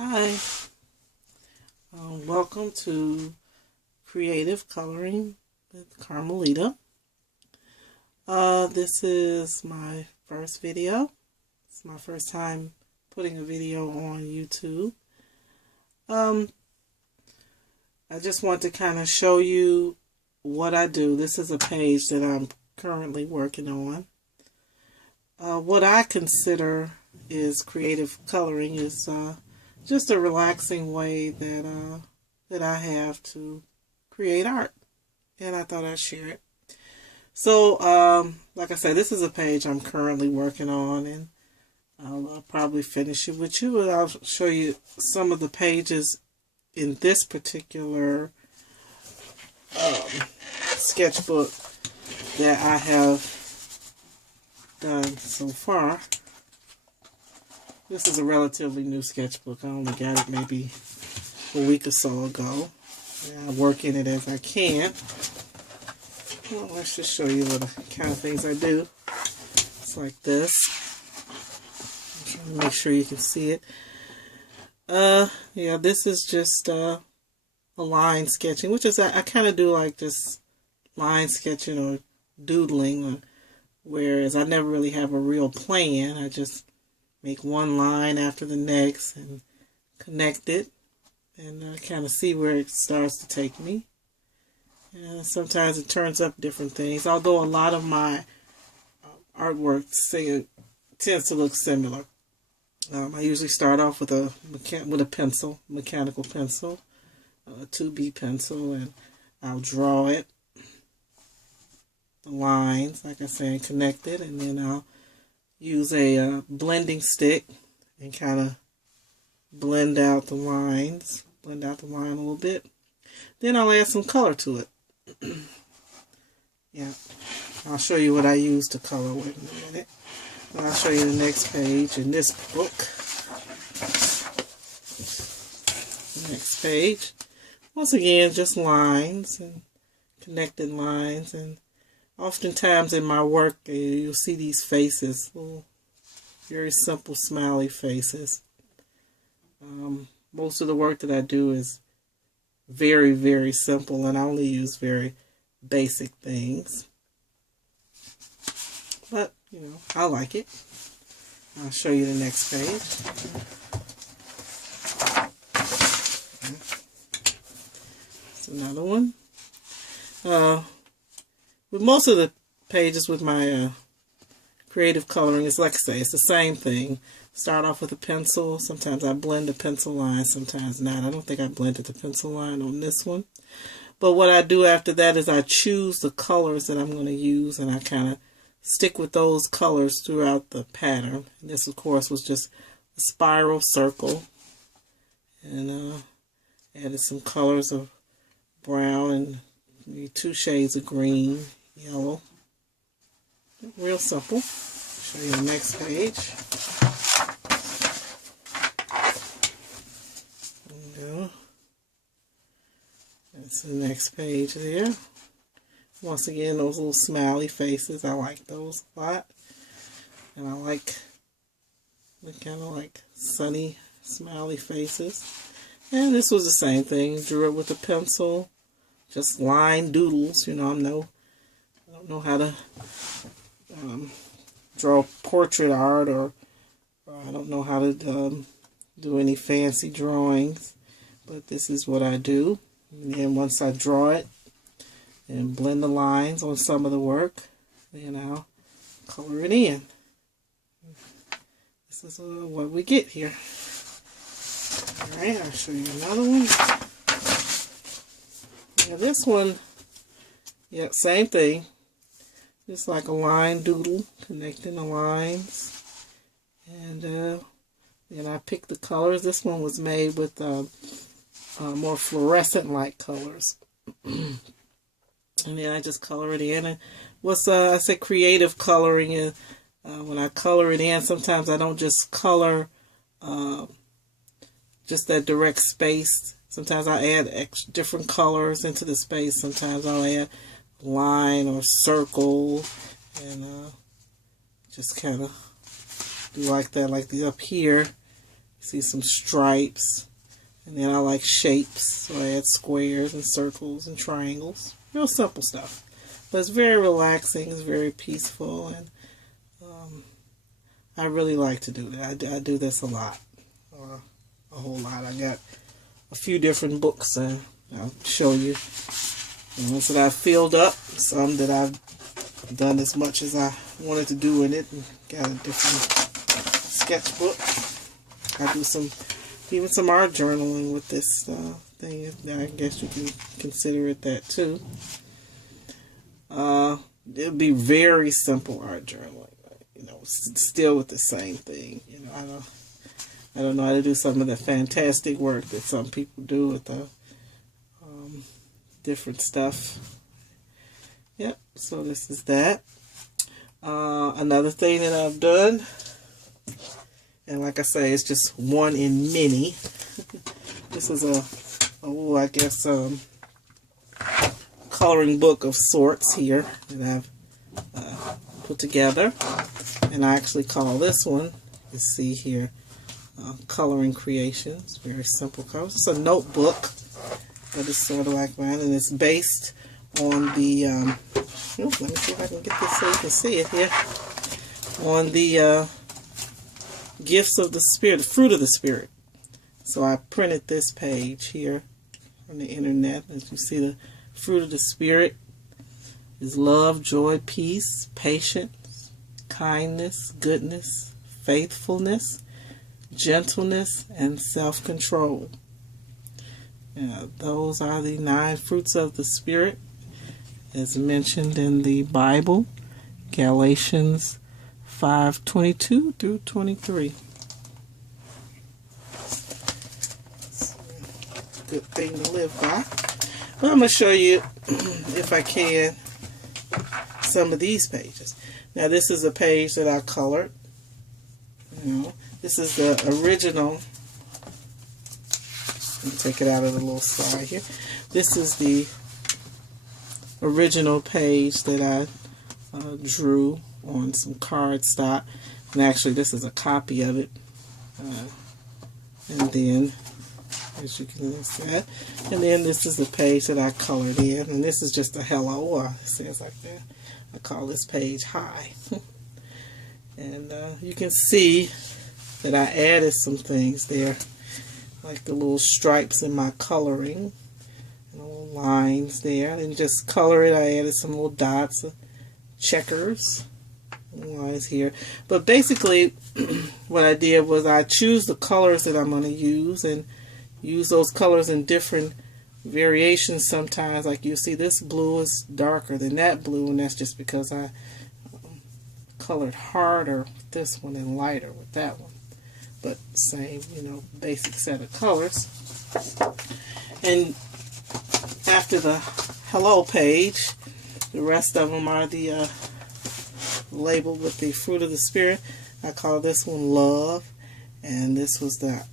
Hi, welcome to Creative Coloring with Carmelita. This is my first video. It's my first time putting a video on YouTube. I just want to kind of show you what I do. This is a page that I'm currently working on. What I consider is creative coloring is just a relaxing way that I have to create art, and I thought I'd share it. So, like I said, this is a page I'm currently working on, and I'll probably finish it with you, and I'll show you some of the pages in this particular sketchbook that I have done so far. This is a relatively new sketchbook. I only got it maybe a week or so ago. And I work in it as I can. Well, let's just show you the kind of things I do. It's like this. I'm trying to make sure you can see it. Yeah, this is just a line sketching, which is I kind of do like just line sketching or doodling, whereas I never really have a real plan. I just make one line after the next and connect it and kind of see where it starts to take me. And sometimes it turns up different things, although a lot of my artwork tends to look similar. I usually start off with a pencil, mechanical pencil, a 2B pencil, and I'll draw it, the lines, like I say, and connect it, and then I'll use a blending stick and kind of blend out the lines, blend out the line a little bit. Then I'll add some color to it. Yeah, I'll show you what I use to color with in a minute. And I'll show you the next page in this book. Next page. Once again, just lines and connected lines, and oftentimes in my work, you'll see these faces, little, very simple, smiley faces. Most of the work that I do is very, very simple, and I only use very basic things. But, you know, I like it. I'll show you the next page. It's another one. With most of the pages with my creative coloring, it's like I say, it's the same thing. Start off with a pencil. Sometimes I blend the pencil line, sometimes not. I don't think I blended the pencil line on this one. But what I do after that is I choose the colors that I'm going to use, and I kind of stick with those colors throughout the pattern. And this, of course, was just a spiral circle. And added some colors of brown and maybe 2 shades of green, yellow. Real simple. Show you the next page. There we go. That's the next page there. Once again, those little smiley faces, I like those a lot. And I like the kind of like sunny, smiley faces. And this was the same thing. Drew it with a pencil. Just line doodles. You know, I don't know how to draw portrait art, or I don't know how to do any fancy drawings. But this is what I do. And then once I draw it and blend the lines on some of the work, then I'll color it in. This is what we get here. Alright, I'll show you another one. Now this one, yeah, same thing. Just like a line doodle, connecting the lines. And then I pick the colors. This one was made with more fluorescent-like colors. And then I just color it in. And what's I say creative coloring is when I color it in, sometimes I don't just color just that direct space. Sometimes I add different colors into the space. Sometimes I'll add line or circle, and just kind of do like that. Like the up here, See some stripes. And then I like shapes, so I add squares and circles and triangles. Real simple stuff. But it's very relaxing, it's very peaceful, and I really like to do that. I do this a lot, a whole lot. I got a few different books, and I'll show you. The ones that I've filled up, some that I've done as much as I wanted to do in it, and got a different sketchbook. I do even some art journaling with this thing. I guess you can consider it that too. It'll be very simple art journaling. You know, still with the same thing. You know, I don't know how to do some of the fantastic work that some people do with the different stuff. Yep. So this is that. Another thing that I've done. And like I say, it's just one in many. This is I guess, coloring book of sorts here that I've put together. And I actually call this one, you see here, Coloring Creations. Very simple colors. It's a notebook, but it's sort of like mine, and it's based on the, let me see if I can get this so you can see it here, on the gifts of the Spirit, the fruit of the Spirit. So I printed this page here on the internet. As you see, the fruit of the Spirit is love, joy, peace, patience, kindness, goodness, faithfulness, gentleness, and self-control. Those are the 9 fruits of the Spirit as mentioned in the Bible, Galatians 5:22 through 23. Good thing to live by. But I'm going to show you, if I can, some of these pages. Now this is a page that I colored. This is the original. Let me take it out of the little slide here. This is the original page that I drew on some cardstock. And actually this is a copy of it. And then, as you can see, and then this is the page that I colored in. And this is just a hello, or it says like that. I call this page Hi. And you can see that I added some things there, like the little stripes in my coloring, and little lines there. I didn't just color it, I added some little dots, checkers, and lines here. But basically, what I did was I choose the colors that I'm going to use, and use those colors in different variations sometimes. Like you see, this blue is darker than that blue, and that's just because I colored harder with this one and lighter with that one. But same, basic set of colors. And after the hello page, the rest of them are the labeled with the fruit of the Spirit. I call this one Love, and this was the,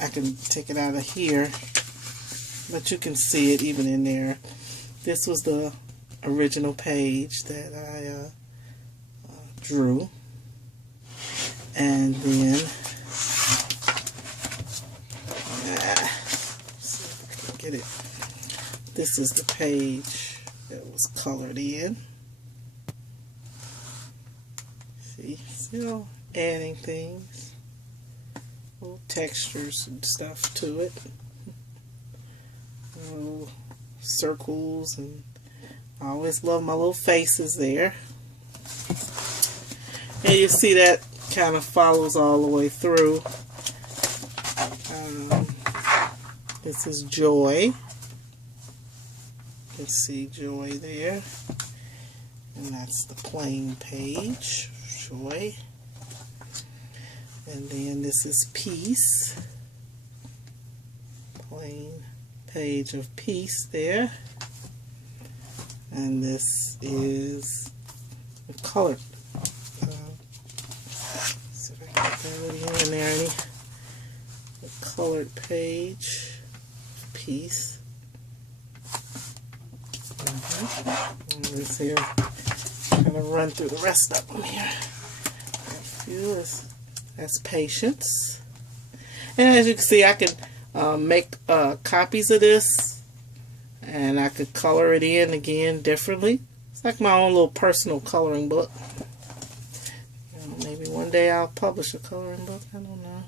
I can take it out of here, but you can see it even in there. This was the original page that I drew. And then, see if I can get it. This is the page that was colored in. See, still adding things, little textures and stuff to it. Little circles, and I always love my little faces there. And you see that kind of follows all the way through. This is Joy. You can see Joy there. And that's the plain page, Joy. And then this is Peace. Plain page of Peace there. And this is colored. See if I can get that in there. The colored page, Peace. And let's see, I'm going to run through the rest of them here. That's Patience. And as you can see, I can make copies of this, and I could color it in again differently. It's like my own little personal coloring book. You know, maybe one day I'll publish a coloring book. I don't know.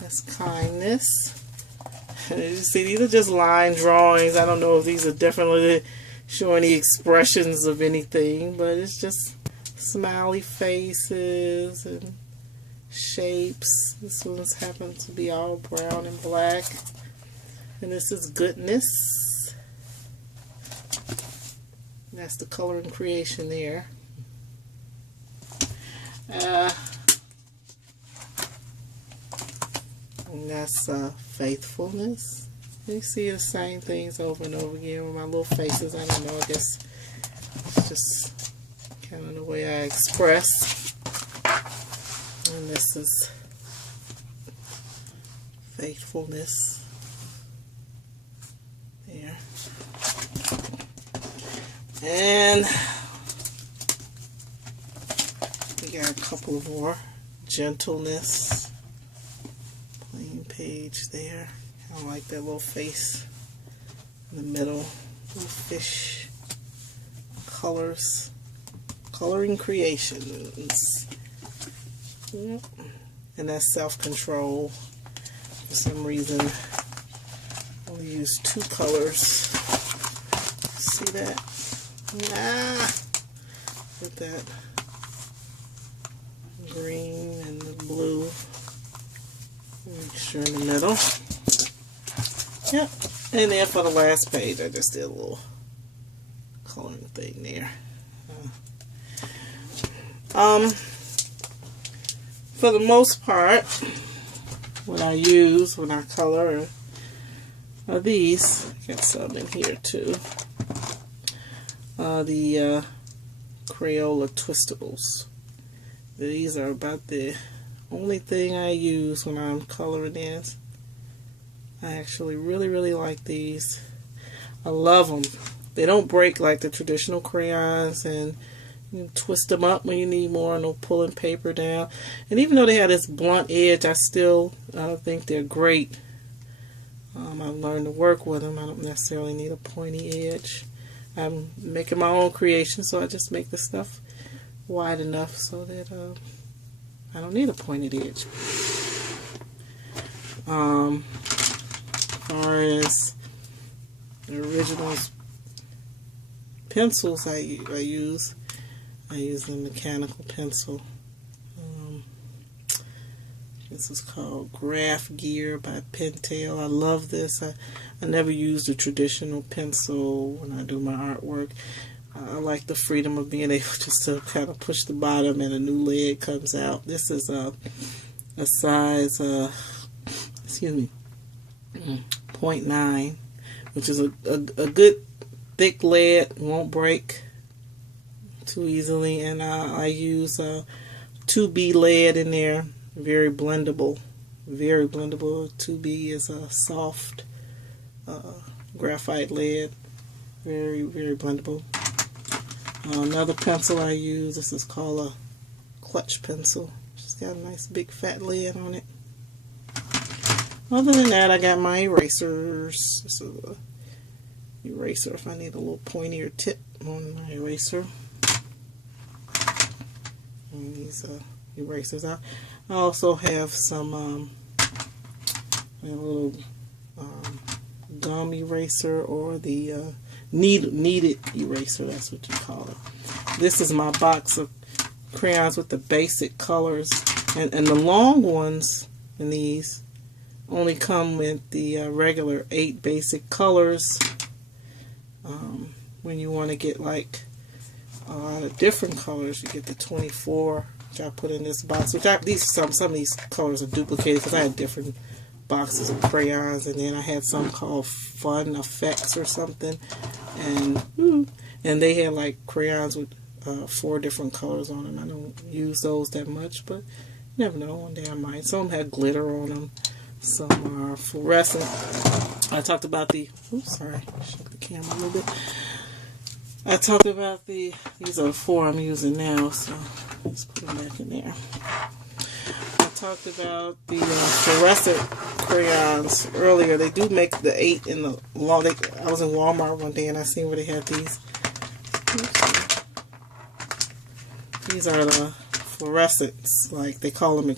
That's kindness. And you see, these are just line drawings. I don't know if these are definitely showing the expressions of anything, but it's just smiley faces and shapes. This one's happens to be all brown and black. And this is goodness. That's the coloring creation there. And that's faithfulness. You see the same things over and over again with my little faces. I don't know, I guess it's just kind of the way I express. And this is faithfulness. There. And we got a couple more. Gentleness. Plain page there. I like that little face in the middle. Little fish. Colors. Coloring creations. Yep. And that's self-control. For some reason, I only use 2 colors. See that? With that green and the blue. Mixture in the middle. Yep. And then for the last page, I just did a little coloring thing there. For the most part, what I use when I color are these. I got some in here too. The Crayola Twistables. These are about the only thing I use when I'm coloring in. I actually really like these. I love them. They don't break like the traditional crayons, and you can twist them up when you need more, no pulling paper down. And even though they have this blunt edge, I still think they're great. I've learned to work with them. I don't necessarily need a pointy edge. I'm making my own creation, so I just make the stuff wide enough so that I don't need a pointed edge. As far as the original pencils I use the mechanical pencil. This is called Graph Gear by Pentel. I love this. I never used a traditional pencil when I do my artwork. I like the freedom of being able just to kind of push the bottom and a new lid comes out. This is a size, excuse me, 0.9, which is a good thick lead, won't break too easily. And I use 2B lead in there. Very blendable, very blendable. 2B is a soft graphite lead, very blendable. Another pencil I use, this is called a clutch pencil. It's got a nice big fat lid on it. Other than that, I got my erasers. This is a eraser if I need a little pointier tip on my eraser. And these erasers out. I also have some a little gum eraser, or the kneaded eraser, that's what you call it. This is my box of crayons with the basic colors, and the long ones in these only come with the regular 8 basic colors. When you want to get like a lot of different colors, you get the 24. I put in this box, which some of these colors are duplicated because I had different boxes of crayons, and then I had some called Fun Effects or something, and they had like crayons with 4 different colors on them. I don't use those that much, but you never know, one day I might. Some have glitter on them, some are fluorescent. I talked about the, oops, sorry, shut the camera a little bit. I talked about these are 4 I'm using now, so let's put them back in there. I talked about the fluorescent crayons earlier. They do make the 8 in the long. I was in Walmart one day and I seen where they had these. These are the fluorescents, like they call them.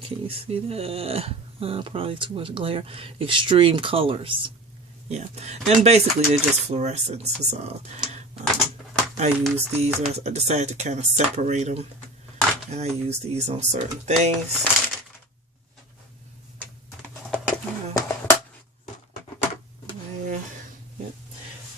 Can you see that? Probably too much glare. Extreme colors. Yeah, and basically they're just fluorescents. So I use these. I decided to kind of separate them, and I use these on certain things.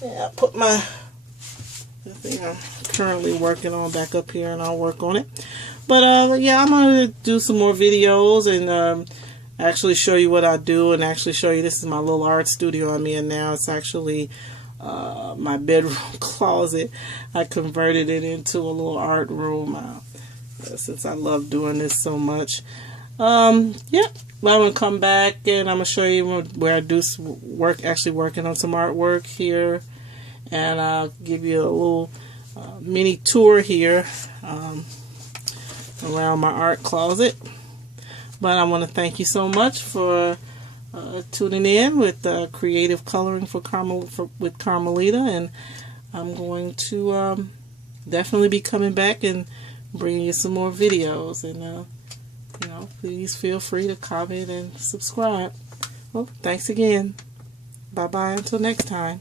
Yeah, I put my thing I'm currently working on back up here, and I'll work on it. But yeah, I'm going to do some more videos and actually show you what I do, and actually show you this is my little art studio I'm in now. It's actually my bedroom closet. I converted it into a little art room since I love doing this so much. Yeah, well, I'm going to come back and I'm going to show you where I do work, actually working on some artwork here. And I'll give you a little mini tour here around my art closet. But I want to thank you so much for tuning in with creative coloring with Carmelita, and I'm going to definitely be coming back and bringing you some more videos. And you know, please feel free to comment and subscribe. Well, thanks again. Bye bye until next time.